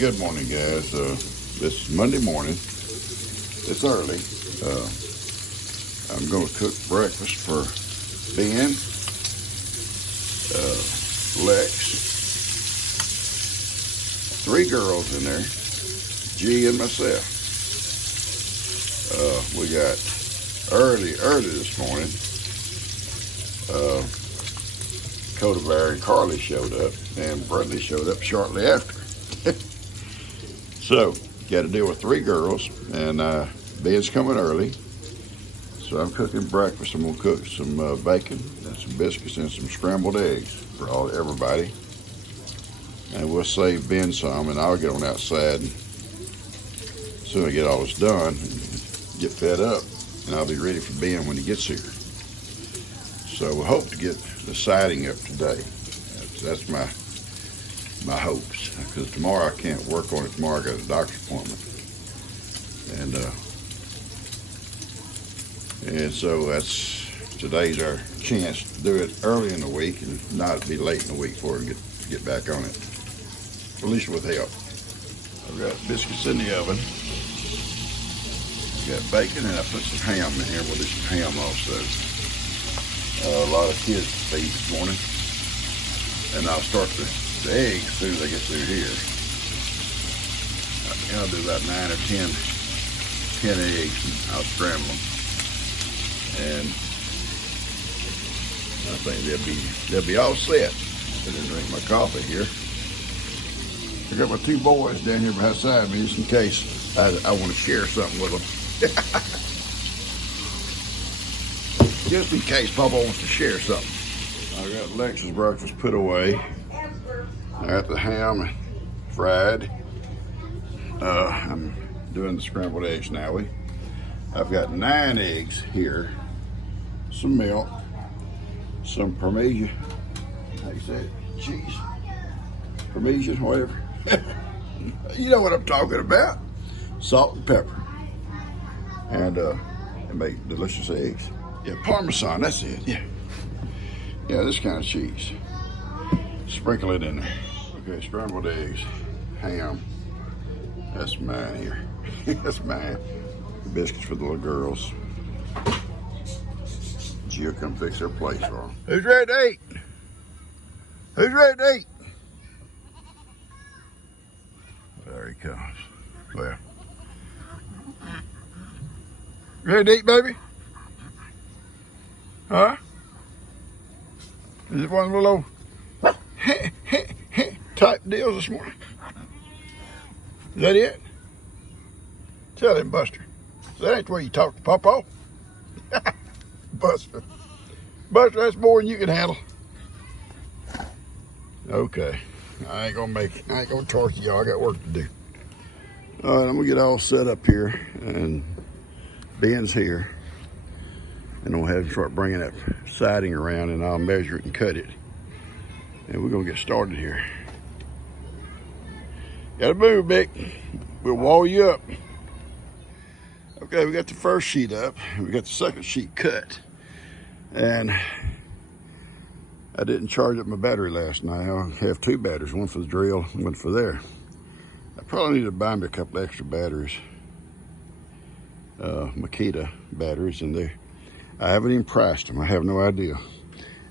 Good morning, guys. This is Monday morning. It's early. I'm going to cook breakfast for Ben, Lex, 3 girls in there, G and myself. We got early this morning. Codavar and Carly showed up, and Bradley showed up shortly after. So, got to deal with 3 girls, and Ben's coming early. So I'm cooking breakfast. I'm gonna cook some bacon and some biscuits and some scrambled eggs for everybody. And we'll save Ben some, and I'll get on outside and as soon as I get all this done, get fed up, and I'll be ready for Ben when he gets here. So we hope to get the siding up today. That's my hopes, because tomorrow I can't work on it. Tomorrow I got a doctor's appointment, and so today's our chance to do it early in the week and not be late in the week before we get back on it, at least with help. I've got biscuits in the oven. I've got bacon, and I put some ham in here. We'll do some ham also. A lot of kids to feed this morning, and I'll start the eggs as soon as I get through here. I'll do about 9 or 10 eggs, and I'll scramble them. And I think they'll be all set. I didn't drink my coffee here. I got my 2 boys down here beside me just in case I want to share something with them. Just in case Papa wants to share something. I got Lex's breakfast put away. I got the ham fried. I'm doing the scrambled eggs now. I've got 9 eggs here, some milk, some Parmesan, how you say it, cheese, Parmesan, whatever. You know what I'm talking about. Salt and pepper. And make delicious eggs. Yeah, Parmesan, that's it, yeah. Yeah, this kind of cheese. Sprinkle it in there. Okay, scrambled eggs, ham. That's mine here. That's mine. The biscuits for the little girls. Jill come fix their plates for them. Who's ready to eat? Who's ready to eat? There he comes. Well. Ready to eat, baby? Huh? Is it one of the little type deals this morning? Is that it? Tell him, Buster. That ain't the way you talk to Papa. Buster, that's more than you can handle. Okay. I ain't gonna torture y'all. I got work to do. All right, I'm gonna get all set up here, and Ben's here. And we'll have him start bringing that siding around, and I'll measure it and cut it. And we're gonna get started here. Gotta move, Vic. We'll wall you up. Okay, we got the first sheet up. We got the second sheet cut. And I didn't charge up my battery last night. I have 2 batteries, one for the drill, one for there. I probably need to buy me a couple extra batteries. Makita batteries in there. I haven't even priced them. I have no idea.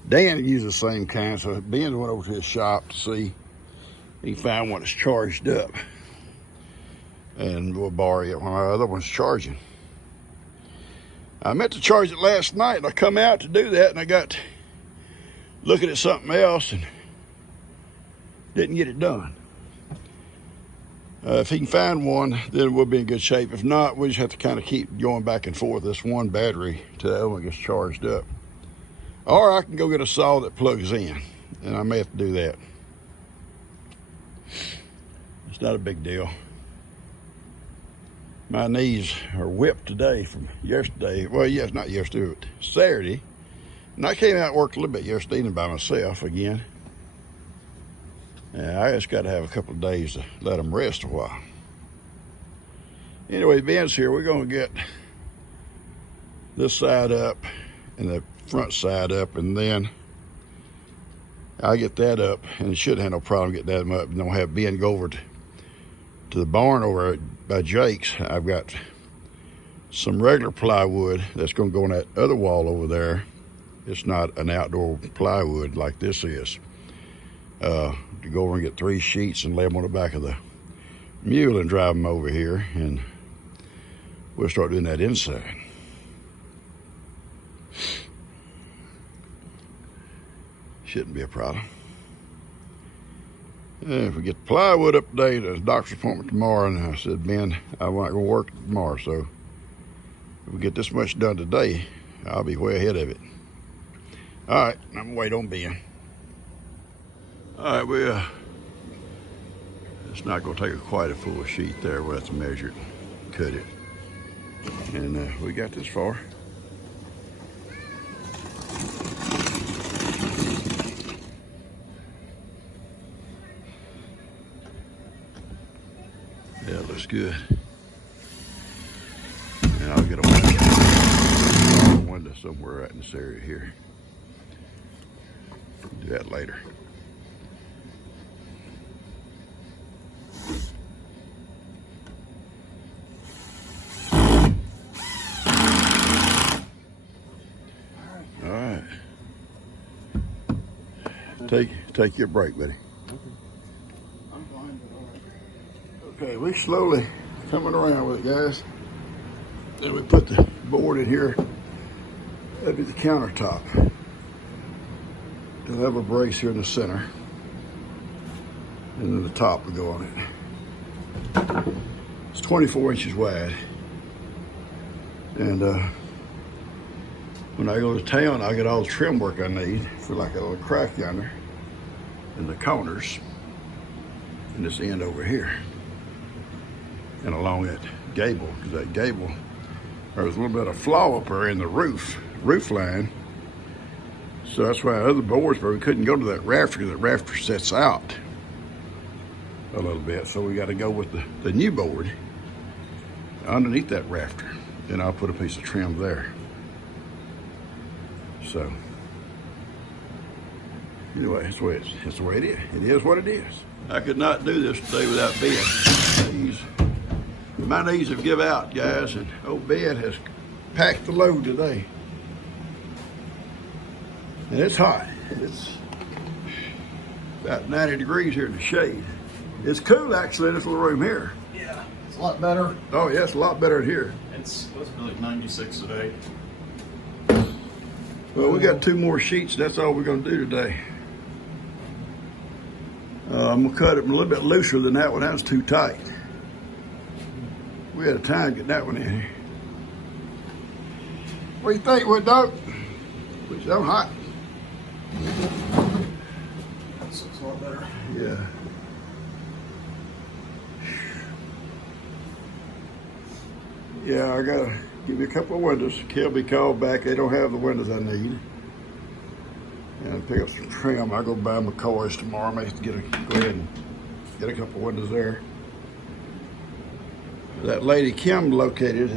Dan uses the same kind, so Ben went over to his shop to see. He found one that's charged up. And we'll borrow it when our other one's charging. I meant to charge it last night, and I come out to do that, and I got looking at something else and didn't get it done. If he can find one, then we'll be in good shape. If not, we just have to kind of keep going back and forth this one battery till the other one gets charged up. Or I can go get a saw that plugs in, and I may have to do that. It's not a big deal. My knees are whipped today from yesterday. Well, yes, not yesterday, but Saturday. And I came out and worked a little bit yesterday evening by myself again. And I just got to have a couple of days to let them rest a while. Anyway, Ben's here. We're going to get this side up and the front side up, and then I'll get that up, and it shouldn't have no problem getting that up. And don't have Ben go over to to the barn over by Jake's, I've got some regular plywood that's going to go on that other wall over there. It's not an outdoor plywood like this is. To go over and get 3 sheets and lay them on the back of the mule and drive them over here, and we'll start doing that inside. Shouldn't be a problem. If we get the plywood up today, the doctor's appointment tomorrow, and I said, Ben, I'm not going to work tomorrow, so if we get this much done today, I'll be way ahead of it. All right, I'm going to wait on Ben. All right, it's not going to take quite a full sheet there. We'll have to measure it, cut it, and we got this far. Yeah, it looks good. And I'll get a window somewhere right in this area here. Do that later. All right. Take your break, buddy. Okay, we slowly coming around with it, guys. Then we put the board in here. That'd be the countertop. It'll have a brace here in the center. And then the top will go on it. It's 24 inches wide. And when I go to town, I get all the trim work I need for like a little crack yonder in the corners and this end over here. And along that gable, because that gable, there was a little bit of flaw up there in the roof line. So that's why other boards, but we couldn't go to that rafter, because that rafter sets out a little bit. So we got to go with the new board underneath that rafter. Then I'll put a piece of trim there. So anyway, that's the way it is. It is what it is. I could not do this today without Ben. My knees have give out, guys, and old Ben has packed the load today. And it's hot. It's about 90 degrees here in the shade. It's cool, actually, in this little room here. Yeah, it's a lot better. Oh, yeah, it's a lot better in here. It's supposed to be like 96 today. Well, we got 2 more sheets. That's all we're going to do today. I'm going to cut it a little bit looser than that one. That was too tight. We had a time getting that one in here. What do you think, Wood Dog? It's so hot. This looks a lot better. Yeah. Yeah, I gotta give you a couple of windows. Kelby called back. They don't have the windows I need. And pick up some trim. I'll go buy my chores tomorrow. I may have to go ahead and get a couple of windows there. That lady Kim located,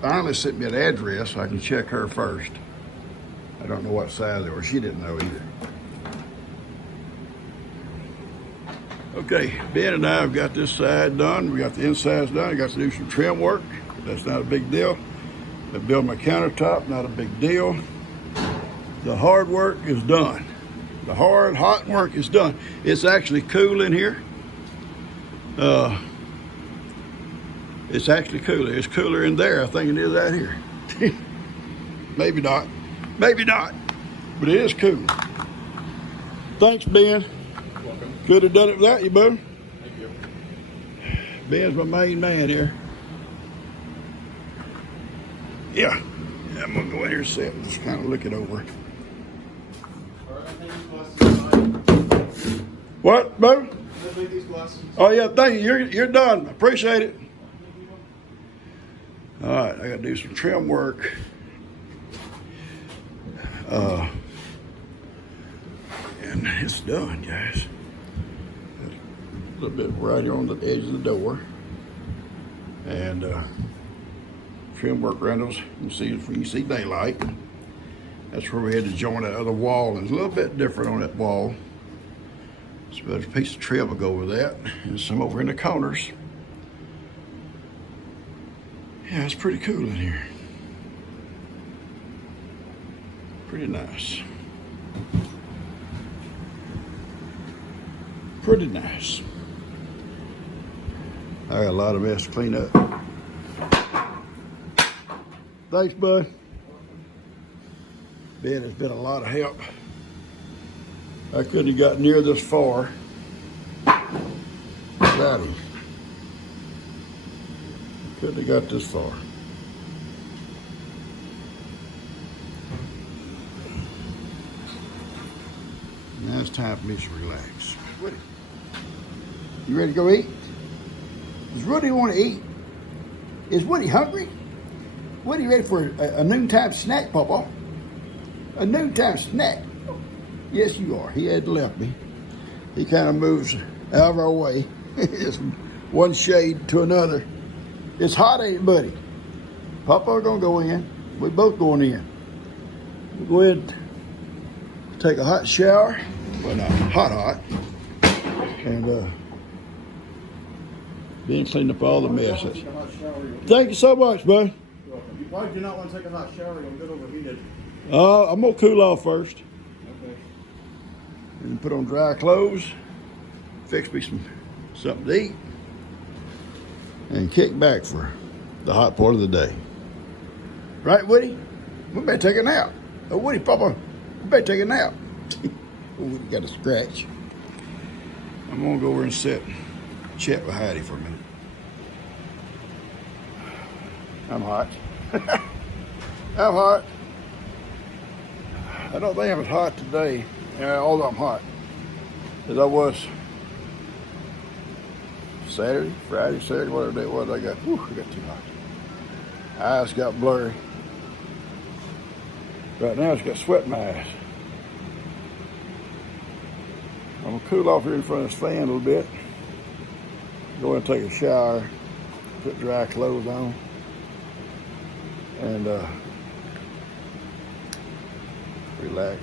finally sent me an address so I can check her first. I don't know what size they were. She didn't know either. Okay, Ben and I have got this side done. We got the insides done. I got to do some trim work. That's not a big deal. I built my countertop, not a big deal. The hard work is done. The hot work is done. It's actually cool in here. It's actually cooler. It's cooler in there, I think, it is out here. Maybe not. Maybe not. But it is cool. Thanks, Ben. Welcome. Could have done it without you, bud. Thank you. Ben's my main man here. Yeah. I'm going to go in here and sit and just kind of look it over. All right, I think these glasses are fine. What, bud? I think these glasses. Oh, yeah, thank you. You're done. Appreciate it. All right, I got to do some trim work. And it's done, guys. A little bit right here on the edge of the door. And trim work rentals. You can see daylight. That's where we had to join that other wall. It's a little bit different on that wall. So there's a piece of trim will go over that, and some over in the corners. Yeah, it's pretty cool in here. Pretty nice. Pretty nice. I got a lot of mess to clean up. Thanks, bud. Ben has been a lot of help. I couldn't have got near this far without him. Couldn't have got this far. Now it's time for me to relax. Woody, you ready to go eat? Does Woody want to eat? Is Woody hungry? Woody ready for a noontime snack, Papa? A noontime snack? Yes, you are. He had left me. He kind of moves out of our way. It's one shade to another. It's hot, ain't it, buddy? Papa gonna go in. We both going in. We'll go ahead and take a hot shower. Well, not hot. And then clean up all the messes. Thank you so much, bud. Why do you not want to take a hot shower? You'll get overheated. I'm gonna cool off first. Okay. And put on dry clothes. Fix me something to eat. And kick back for the hot part of the day. Right, Woody? We better take a nap. Oh, Woody, Papa, we better take a nap. Oh, we got a scratch. I'm gonna go over and chat with Heidi for a minute. I'm hot. I'm hot. I don't think I'm as hot today, although I'm hot, as I was Saturday, Friday, Saturday, whatever day it was. I got too hot. Eyes got blurry. Right now it's got sweat in my eyes. I'm gonna cool off here in front of this fan a little bit. Go and take a shower, put dry clothes on, and relax.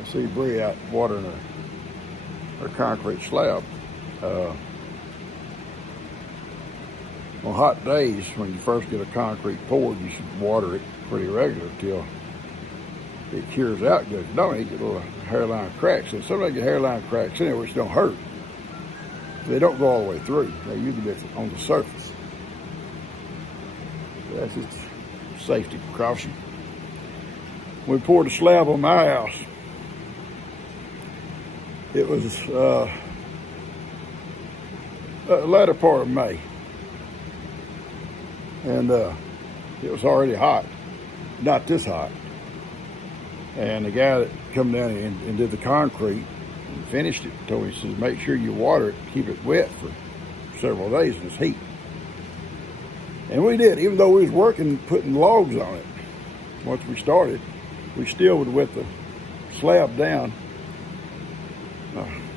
I see Bree out watering her concrete slab. On hot days, when you first get a concrete poured, you should water it pretty regular till it cures out good. Don't you get little hairline cracks? And sometimes you get hairline cracks in it, which don't hurt. They don't go all the way through. They usually get on the surface. That's just safety precaution. We poured a slab on my house. It was the latter part of May. And it was already hot. Not this hot. And the guy that come down and did the concrete and finished it told me, he says, make sure you water it, keep it wet for several days in this heat. And we did, even though we was working, putting logs on it. Once we started, we still would wet the slab down,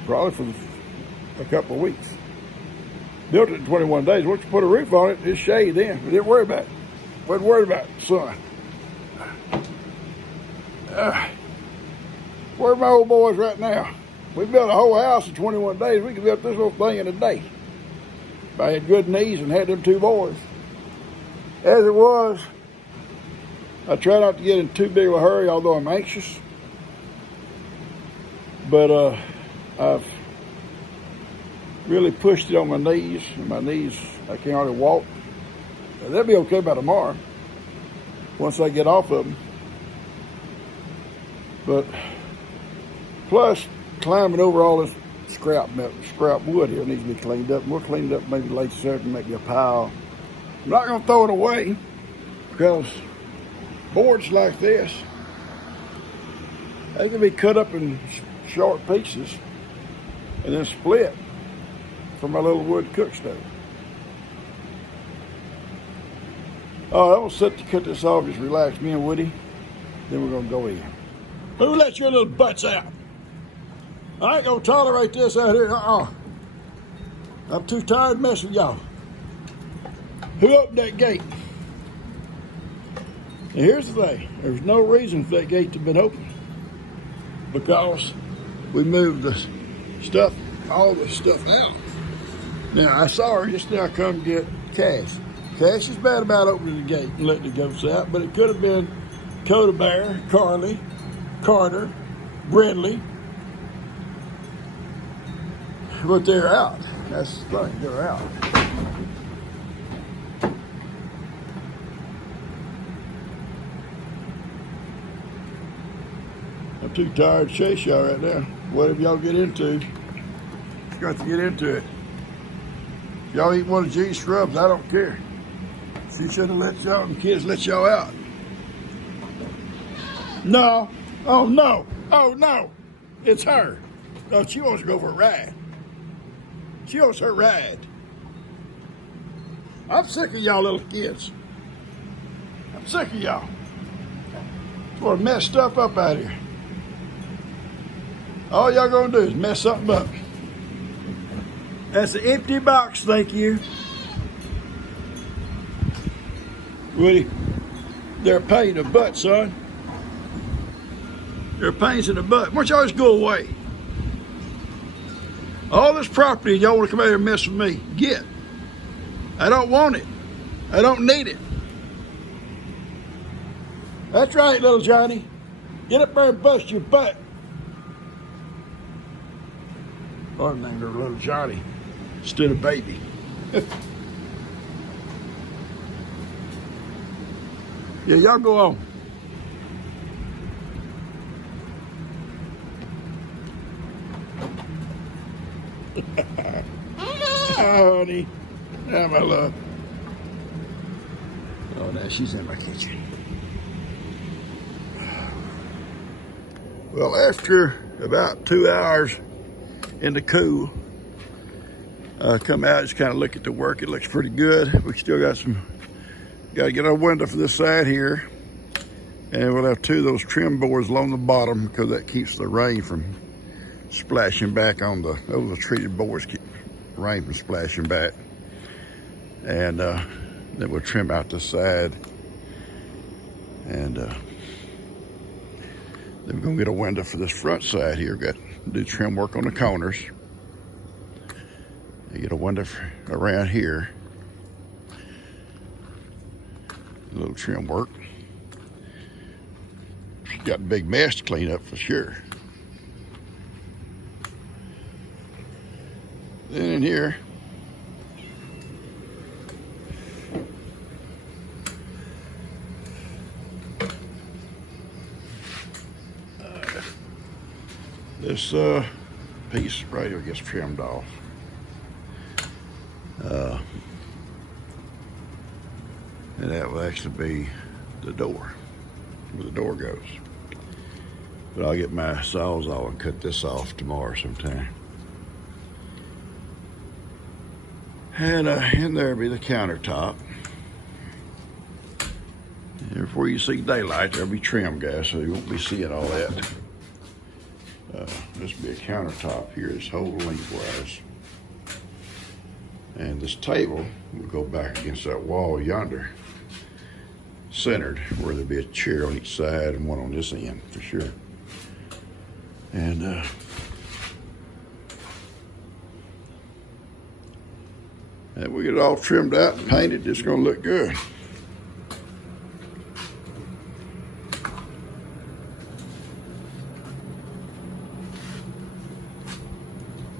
probably for a couple of weeks. Built it in 21 days. Once you put a roof on it, it's shade then. We didn't worry about it. Wasn't worried about sun. Where are my old boys right now? We built a whole house in 21 days. We could build this whole thing in a day. If I had good knees and had them two boys. As it was, I try not to get in too big of a hurry, although I'm anxious. But I've really pushed it on my knees. And my knees, I can't hardly walk. They'll be okay by tomorrow, once I get off of them. But plus, climbing over all this scrap wood here needs to be cleaned up. We'll clean it up maybe late Saturday, maybe a pile. I'm not going to throw it away, because boards like this, they can be cut up in short pieces and then split for my little wood cook stove. All right, I'm going to cut this off, just relax me and Woody, then we're going to go in. Who let your little butts out? I ain't going to tolerate this out here, I'm too tired of messing with y'all. Who opened that gate? Now here's the thing, there's no reason for that gate to have been open. because we moved the stuff, all the stuff out. Now, I saw her just now come get Cash. Cash is bad about opening the gate and letting the goats out, but it could have been Coda Bear, Carly, Carter, Brindley. But they're out. That's the thing, they're out. I'm too tired to chase y'all right now. Whatever y'all get into, you got to get into it. If y'all eat one of G's scrubs, I don't care. She should have let y'all and kids let y'all out. No. Oh no. Oh no. It's her. No, she wants to go for a ride. She wants her ride. I'm sick of y'all little kids. I'm sick of y'all. You want to mess stuff up out here. All y'all gonna do is mess something up. That's an empty box, thank you. Woody, they're a pain in the butt, son. They're pains in the butt. Why don't y'all just go away? All this property, y'all want to come out here and mess with me. Get. I don't want it. I don't need it. That's right, little Johnny. Get up there and bust your butt. Or named her little Johnny instead of baby. Yeah, y'all go on. Oh, honey. Yeah, my love. Oh, now she's in my kitchen. Well, after about 2 hours in the cool, come out, just kind of look at the work. It looks pretty good. We still got to get our window for this side here. And we'll have 2 of those trim boards along the bottom because that keeps the rain from splashing back on those treated boards, keep rain from splashing back. And then we'll trim out the side. And then we're gonna get a window for this front side here. Got to do trim work on the corners. You get a window around here. A little trim work. Got a big mess to clean up for sure. Then in here, this piece right here gets trimmed off. And that will actually be the door, where the door goes. But I'll get my sawzall and cut this off tomorrow sometime. And in there will be the countertop. And before you see daylight, there'll be trim, guys, so you won't be seeing all that. This will be a countertop here, this whole lengthwise. And this table will go back against that wall yonder, centered, where there'll be a chair on each side and one on this end for sure. And we get it all trimmed out and painted, it's gonna look good.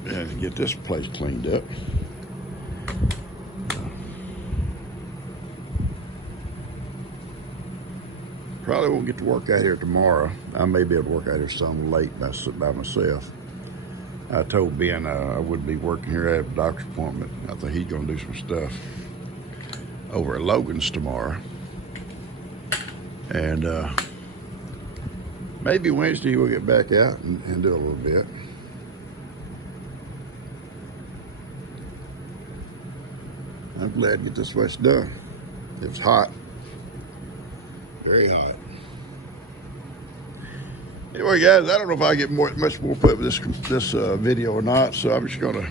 And get this place cleaned up. Probably won't get to work out here tomorrow. I may be able to work out here some late by myself. I told Ben I wouldn't be working here. I have a doctor's appointment. I think he's gonna do some stuff over at Logan's tomorrow. And maybe Wednesday we'll get back out and do a little bit. I'm glad to get this place done. It's hot, very hot. Anyway, guys, I don't know if I get much more put with this video or not, so I'm just gonna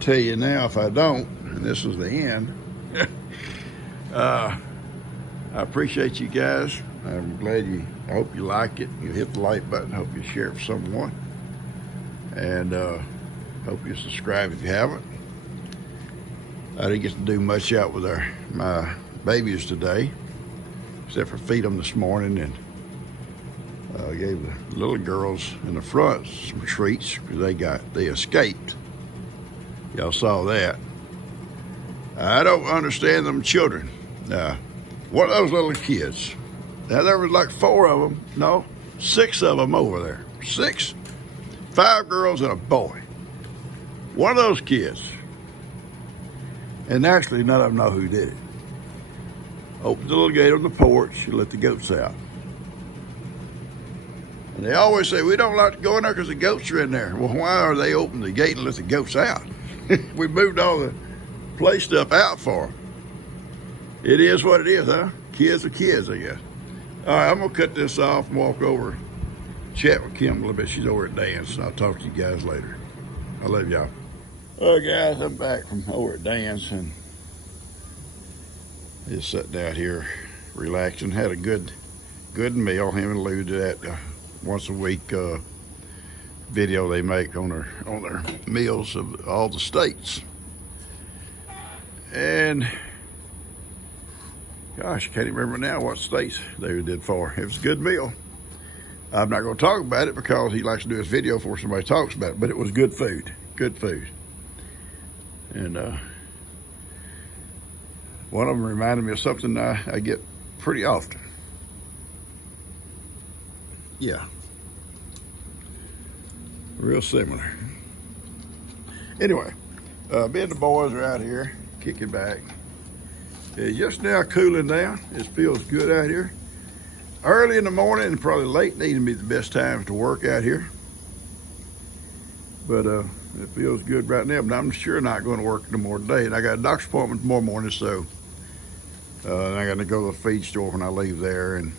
tell you now if I don't, and this is the end. I appreciate you guys I'm glad I hope you like it. You hit the like button. Hope you share it with someone. And hope you subscribe if you haven't. I didn't get to do much out with my babies today, except for feed them this morning, and gave the little girls in the front some treats because they escaped. Y'all saw that. I don't understand them children. One of those little kids. Now there was like 4 of them. No, 6 of them over there. 6, 5 girls and a boy. One of those kids. And actually, none of them know who did it. Opened the little gate on the porch and let the goats out. And they always say, we don't like to go in there because the goats are in there. Well, why are they opening the gate and let the goats out? We moved all the play stuff out for them. It is what it is, huh? Kids are kids, I guess. All right, I'm going to cut this off and walk over, chat with Kim a little bit. She's over at Dan's, and I'll talk to you guys later. I love y'all. Well, guys, I'm back from over at Dan's, and just sitting out here relaxing. Had a good meal. Him and Lou do that once a week video they make on their meals of all the states. And gosh, I can't even remember now what states they did for. It was a good meal. I'm not going to talk about it because he likes to do his video before somebody talks about it, but it was good food. Good food. And one of them reminded me of something I get pretty often. Yeah. Real similar. Anyway, me and the boys are out here kicking back. It's just now cooling down. It feels good out here. Early in the morning and probably late in the evening be the best time to work out here. But it feels good right now, but I'm sure not going to work no more today. And I got a doctor's appointment tomorrow morning, so I got to go to the feed store when I leave there. And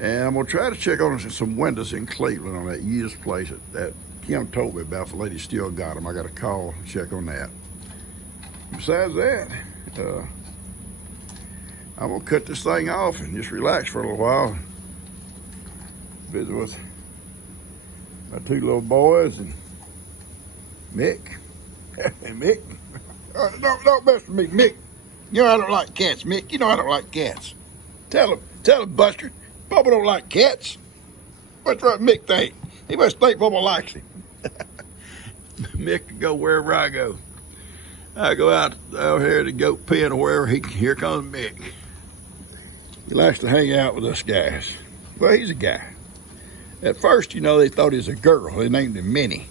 I'm going to try to check on some windows in Cleveland on that used place that Kim told me about. The lady still got them. I got to call and check on that. Besides that, I'm going to cut this thing off and just relax for a little while. Visit with my 2 little boys and Mick. And Mick, don't mess with me, Mick. You know I don't like cats, Mick. You know I don't like cats. Tell him, Buster. Papa don't like cats. What's right Mick think? He must think Papa likes him. Mick can go wherever I go. I go out here to the goat pen or wherever, here comes Mick. He likes to hang out with us guys. Well, he's a guy. At first, they thought he was a girl. They named him Minnie.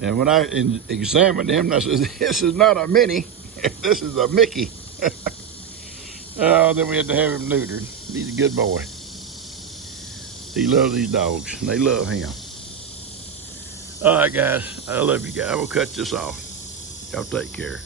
And when I examined him, I said, this is not a Minnie. This is a Mickey. Then we had to have him neutered. He's a good boy. He loves these dogs, and they love him. All right, guys. I love you guys. I'm going to cut this off. Y'all take care.